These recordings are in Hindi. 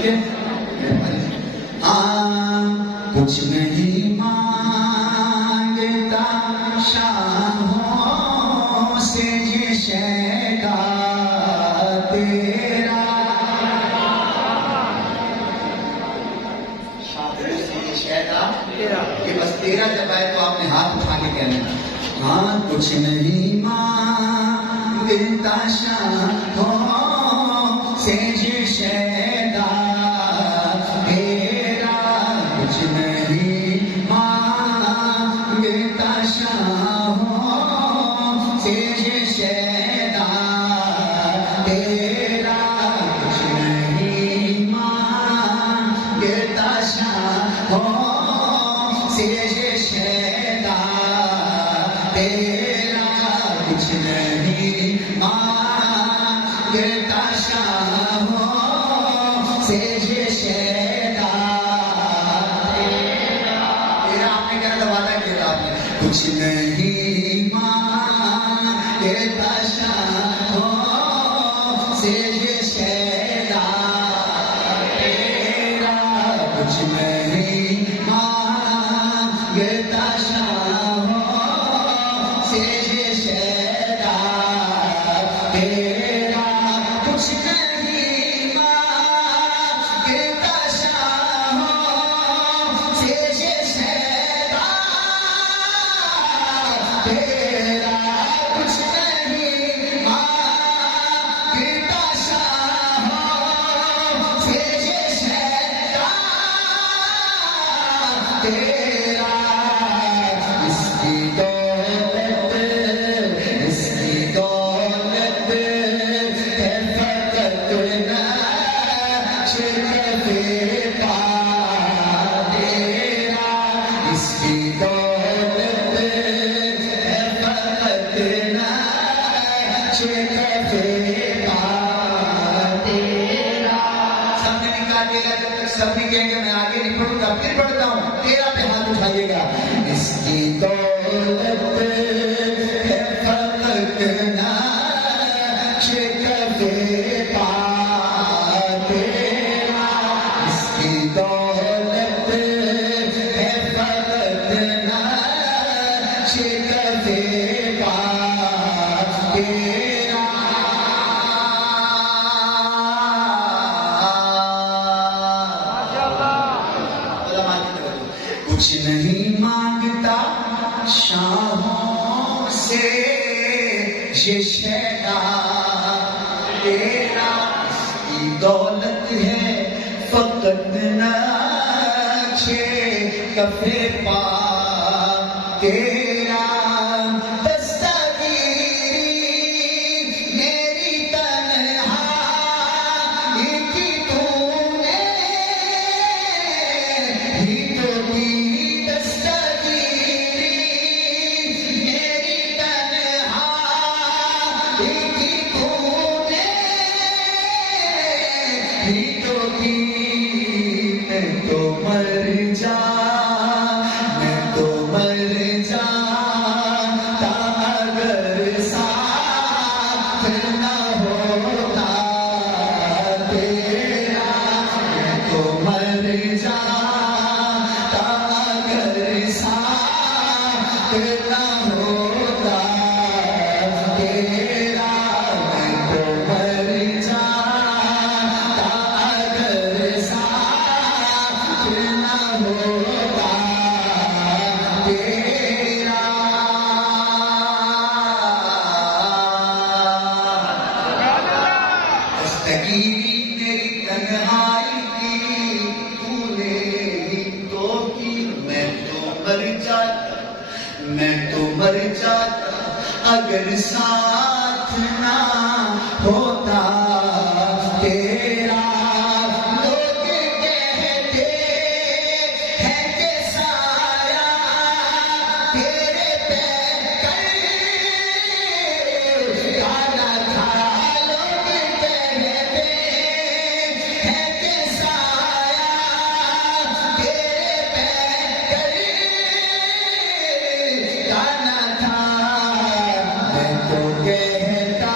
ठीक है। कुछ नहीं मांगता शाहों से ये शैदा तेरा, शाहों से ये शैदा तेरा, ये बस तेरा जब आए तो आपने हाथ उठा के कहना, कुछ नहीं मांगता शाहों से ये शैदा तेरा, कुछ नहीं मांगता शाहों से ये शैदा तेरा, कुछ नहीं मांगता शाहों से ये शैदा तेरा, कुछ नहीं मांगता शाहों से ये शैदा तेरा, आपने क्या वादा किया आपने, कुछ नहीं मांगता शाहों से ये शैदा तेरा, कुछ नहीं मांगता शाहों से ये शैदा तेरा, कुछ नहीं मांगता शाहों से ये शैदा तेरा, कुछ नहीं मांगता शाहों से ये शैदा तेरा, इसकी दौलत है फकत नक्श बेपा तेरा, इसकी दौलत है फकत नक्श बेपा तेरा। सबने निकाल देगा, जब तक सब भी कहेंगे मैं आगे नहीं पढ़ूंगा, फिर पढ़ता हूं, तेरा पे हाथ उठाइएगा, इसकी दौलत है फकत नक्श बेपा तेरा, इसकी दौलत है फकत नक्श बेपा तेरा। कुछ नहीं मांगता शाहों से ये शैदा तेरा, इसकी दौलत है फकत नक्श बेपा तेरा, दस्तगीरी मेरी तन्हाई की तूने ही तो की, दस्तगीरी मेरी तन्हाई की तूने ही तो की, मैं तो मर जाता अगर साथ न होता तेरा, मैं तो मर जाता अगर साथ न होता तेरा, मैं तो मर जाता अगर साथ न होता तेरा। दस्तगीरी मेरी तन्हाई की तूने ही तो की, मैं तो मर जाता अगर साथ ना होता तेरा। लोग कहते हैं कि साया तेरे पैर गाना था। लोग कहते हैं कि साया तेरे पैर गाना था। मैं तो कहता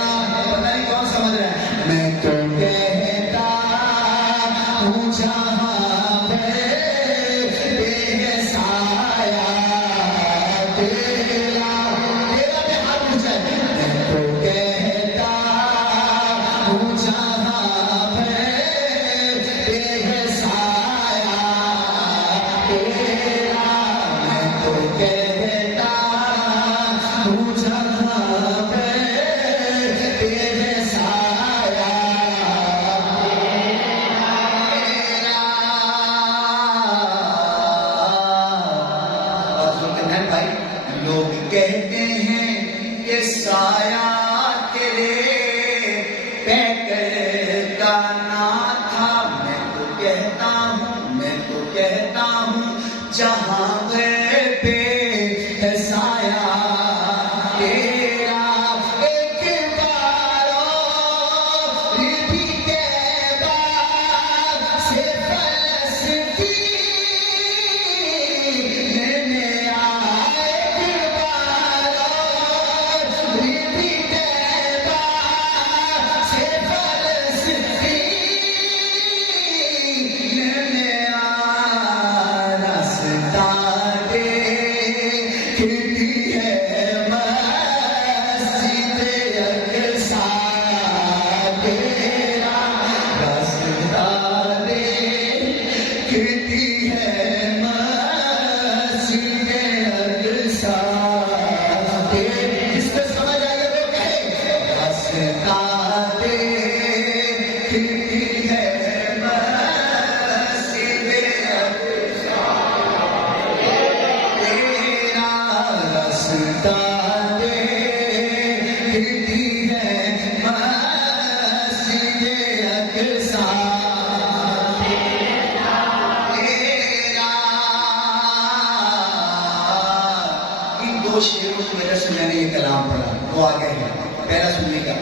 वो आ गए हैं। पहला सुनिएगा,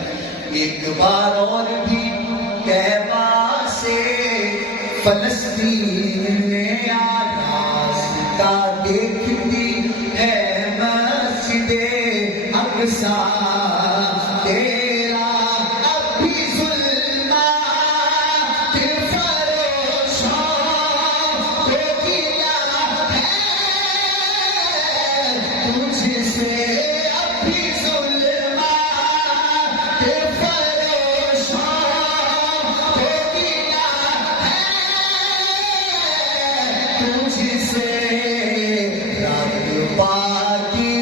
एक बार और भी तैबा से फलस्तीन में रास्ता देखती है मस्जिदे अक्सा तेरा अब भी जुल्मात फरोशों को गिला है तुझसे, अब भी जुल्मात फरोशों को गिला है तुझसे। रात बाकी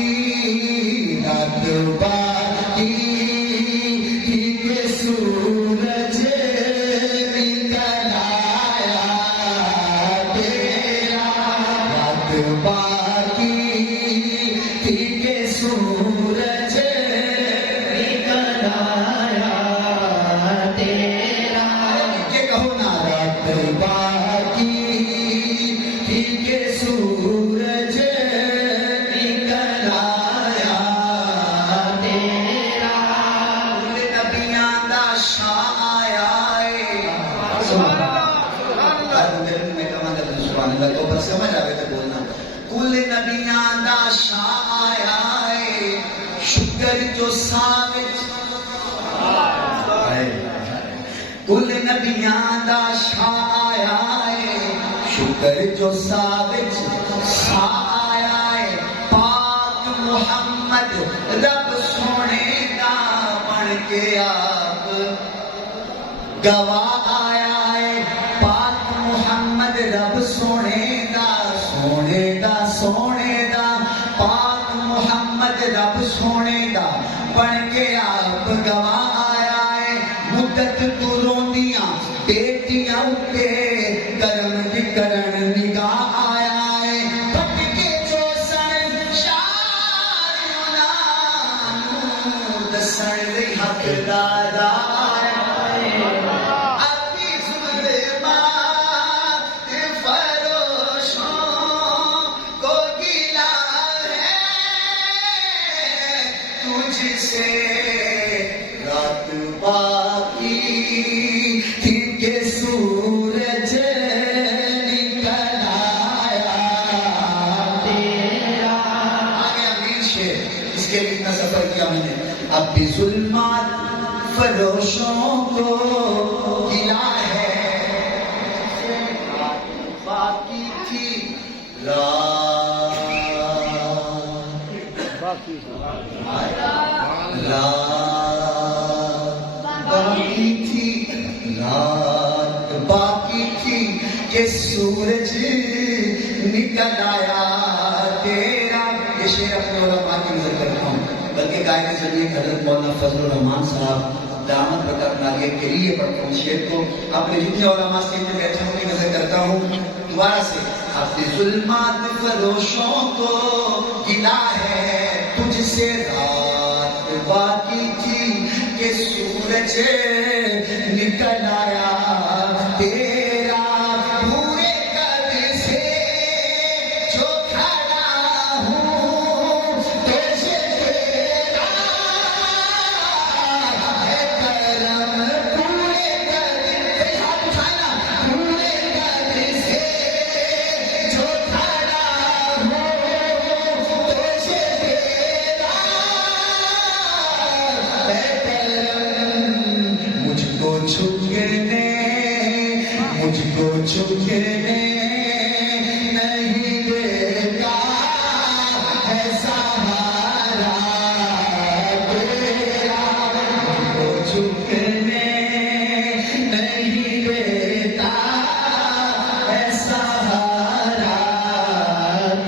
ठीक सूरज निकल आया तेरा, रात बाकी ठीक सूरज निकल आया तेरा। ये कहो ना, रात बाकी ठीक सूरज निकल आया तेरा। कुल नबियां दा शाह आया तो बस समझ आवे तो बोलना। कुल नबियां दा शाह आया शुक्र जो साविच, कुल नबियां दा शाह आया शुक्र जो साविच सा आया पाक मुहम्मद रब सोने दा बन के आप गवाह आया है। पाक मुहम्मद रब सोने दा पाक मुहम्मद रब सोने दा बन के आप गवाह आया है। मुद्दत तू रोंदियां बेटियां उत्ते करम दी करन निगाह आया है। भटके जो सन शारियों नानू दसन दे हकदार आया है। अभी जुल्मात फरोशों को गिला है तुझसे। रात बाकी ठीक सूरज निकल आया तेरा। आगे अमीर शेर, इसके लिए इतना सफर किया मैंने। अब भी जुल्मात फरोशों को गिला है बाकी थी रात बाकी थी कि सूरज निकल आया तेरा। ये शेर अपने उलमा की नजर करता हूँ, बल्कि गाय के जरिए हजरत मौलाना फजल रहमान साहब दामद बकर नागे के लिए पढ़ता हूँ शेर को। अपने जितने उलमा से बैठे उनकी नजर करता हूँ दोबारा से। अपने जुल्मात फरोशों को गिला है तुझसे, रात बाकी थी कि सूरज निकल आया तेरा। पूरे कद से जो खड़ा हूँ तुझे तेरा है करम। पूरे कद से हाथ उठाना, पूरे कद से जो खड़ा हूँ तुझे तेरा है करम। मुझको झुकने नहीं देता है सहारा तेरा। मुझको झुकने नहीं देता है सहारा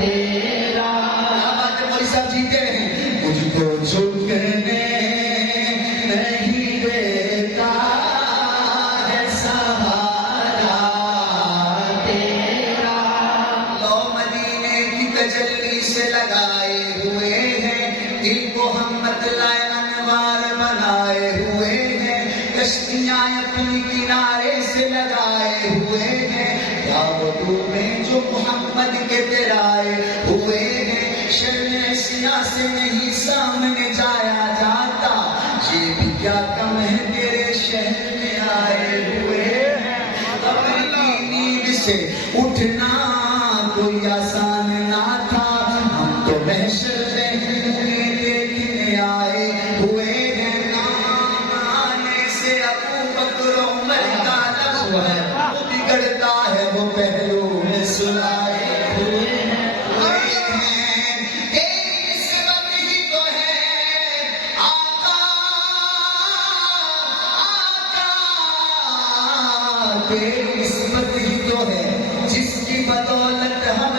तेरा। मोदी साहब जीते हैं। मुझको झुकने नहीं देता है सहारा तेरा। लो मदीने की तजल्ली से लगाए हुए हैं दिल को हम मतलाए अनवार बनाए हुए हैं। कश्तियां अपनी किनारे से लगाए हुए हैं। दावतों में जो मोहम्मद के तेराए हुए हैं। शर्म सिया से नहीं सामने जाया जा से उठना कोई आसान ना था। हम तो महशर में देखने आए हुए हैं, नाम आने से अबू बकर उमर का लब है, बिगड़ता है वो पहलू में सुलाए हुए हैं। तेरी किस्मत ही तो है आका, आका तेरी किस्मत ही तो है जिसकी बदौलत हम